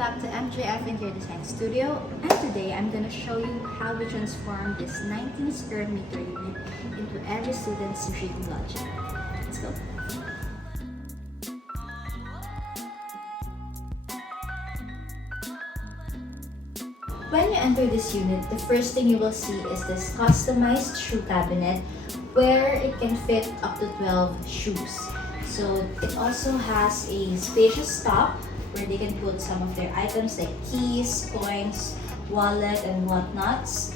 back to MJF Interior Design Studio, and today I'm going to show you how we transform this 19 square meter unit into every student's dream lodging. Let's go! When you enter this unit, the first thing you will see is this customized shoe cabinet where it can fit up to 12 shoes. So it also has a spacious top where they can put some of their items like keys, coins, wallet, and whatnots.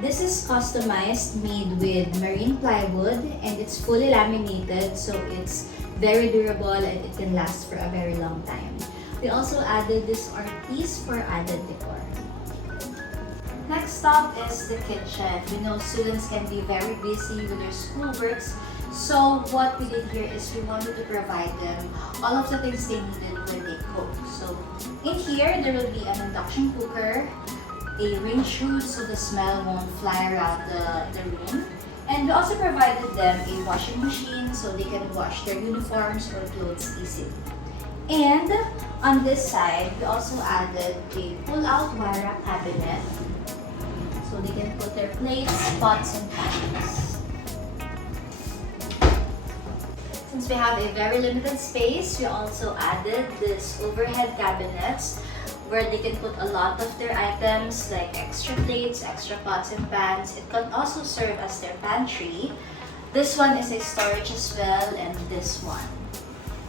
This is customized, made with marine plywood, and it's fully laminated, so it's very durable and it can last for a very long time. We also added this art piece for added decor. Next up is the kitchen. We know students can be very busy with their schoolworks, so what we did here is we wanted to provide them all of the things they needed when they cook. So in here, there will be an induction cooker, a ring chute so the smell won't fly around the room, and we also provided them a washing machine so they can wash their uniforms or clothes easily. And on this side, we also added a pull-out wire rack cabinet so they can put their plates, pots, and pans. Since we have a very limited space, we also added this overhead cabinets where they can put a lot of their items like extra plates, extra pots and pans. It can also serve as their pantry. This one is a storage as well, and this one.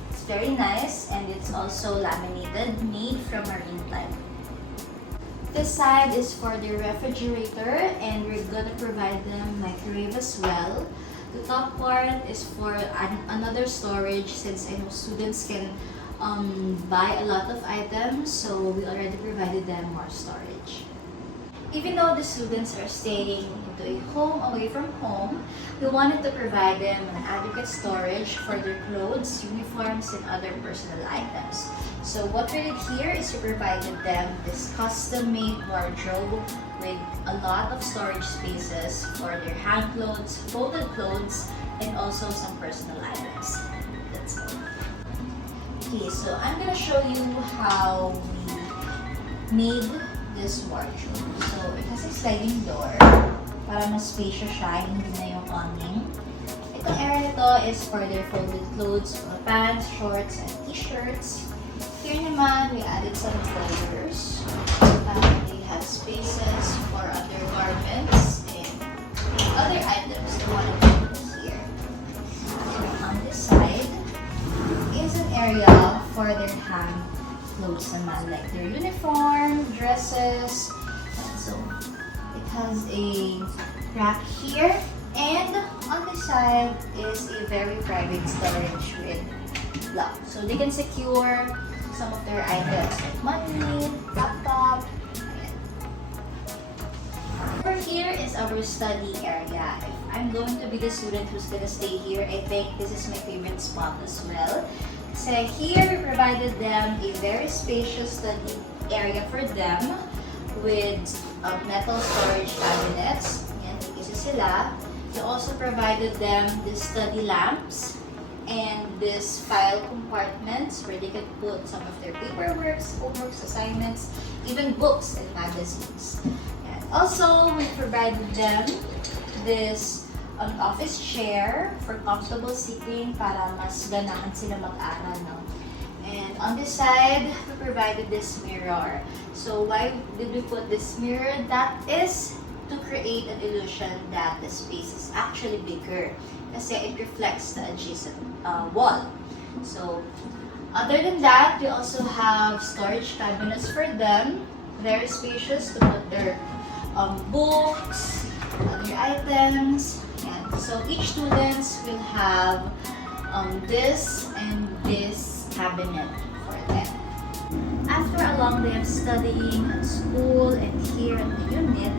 It's very nice, and it's also laminated, made from marine plywood. This side is for the refrigerator, and we're gonna provide them microwave as well. The top part is for another storage, since I know students can buy a lot of items, so we already provided them more storage. Even though the students are staying into a home away from home, we wanted to provide them an adequate storage for their clothes, uniforms, and other personal items. So what we did here is we provided them this custom-made wardrobe with a lot of storage spaces for their hand clothes, folded clothes, and also some personal items. Let's go. Okay, so I'm gonna show you how we made this wardrobe. So it has a sliding door para mas spacious siya, hindi na yung awning. Itong area nito is for their folded clothes, pants, shorts, and t-shirts. Here naman, we added some folders. They have spaces for undergarments and other items they want to put here. And on this side is an area for their hand clothes naman, like their uniform, dresses, and so it has a rack here, and on this side is a very private storage with lock, so they can secure some of their items like money, laptop. Over here is our study area. If I'm going to be the student who's gonna stay here, I think this is my favorite spot as well. So here we provided them a very spacious study area for them with metal storage cabinets. Yan, isa sila. We also provided them these study lamps and this file compartments where they can put some of their paperwork, homeworks, assignments, even books and magazines. And also, we provided them this office chair for comfortable sitting para mas ganahan sila mag-aral, no? And on this side, we provided this mirror. So why did we put this mirror? That is to create an illusion that the space is actually bigger kasi it reflects the adjacent wall. So other than that, we also have storage cabinets for them, very spacious to put their books, other items. And so each students will have this and this cabinet for them. After a long day of studying at school and here at the unit,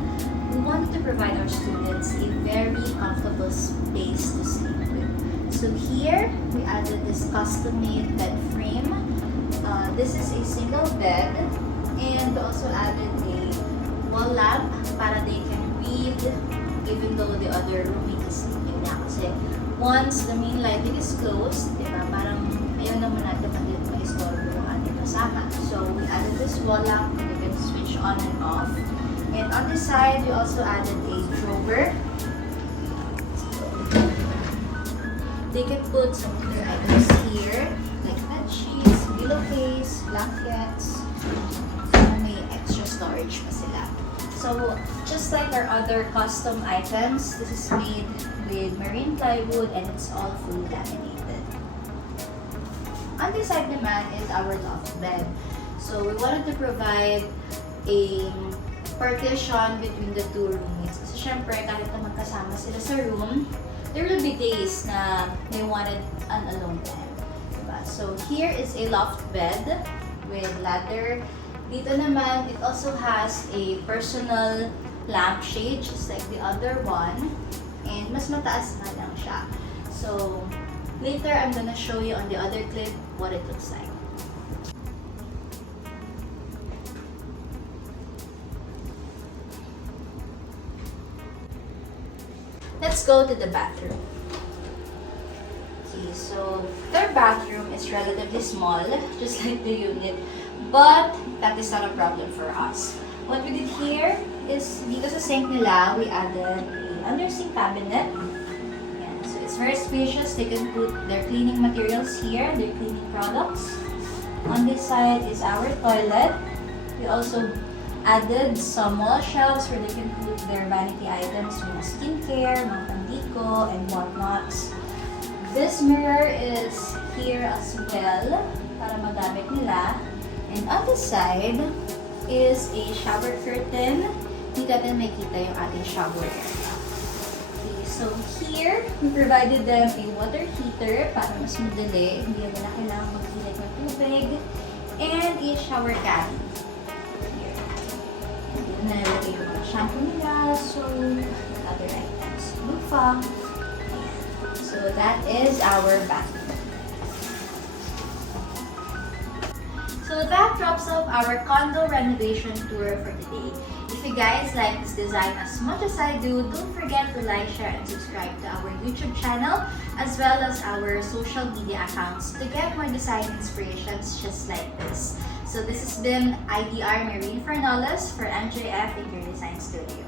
we wanted to provide our students a very comfortable space to sleep with. So here, we added this custom-made bed frame. This is a single bed, and we also added a wall lamp para they can read even though the other roomie is sleeping na. Kasi once the main lighting is closed, diba, parang ayaw naman natin mag-istorbo yung ating kasama. So we added this this wall lamp that you can switch on and off. And on the side, we also added a drawer. They can put some of their items here, like bed sheets, pillowcase, blankets. So may extra storage pa sila. So just like our other custom items, this is made with marine plywood and it's all fully laminated. On this side naman is our loft bed. So we wanted to provide a partition between the two roommates. Kasi syempre, kahit na magkasama sila sa room, there will be days na they wanted an alone time. Diba? So here is a loft bed with ladder. Dito naman, it also has a personal lampshade just like the other one. And mas mataas na lang siya. So later, I'm gonna show you on the other clip what it looks like. Let's go to the bathroom. Okay, so their bathroom is relatively small, just like the unit, but that is not a problem for us. What we did here is, dito sa sink nila, we added a under-sink cabinet. Yan. So it's very spacious. They can put their cleaning materials here, their cleaning products. On this side is our toilet. We also added some wall shelves where they can put their vanity items, mga skincare, mga pandiko, and whatnots. This mirror is here as well para magamit nila. And on the side is a shower curtain. Dito natin makita yung ating shower area. Okay, so here, we provided them a water heater para mas madali. Hindi nila kailangan mag-init ng tubig. And a shower caddy. Nalagay yung mga shampoo nila, soap, and other items. Lufa. So that is our bathroom. So that wraps up our condo renovation tour for today. If you guys like this design as much as I do, don't forget to like, share, and subscribe to our YouTube channel as well as our social media accounts to get more design inspirations just like this. So this has been IDR Marine Fernales for MJF Interior Design Studio.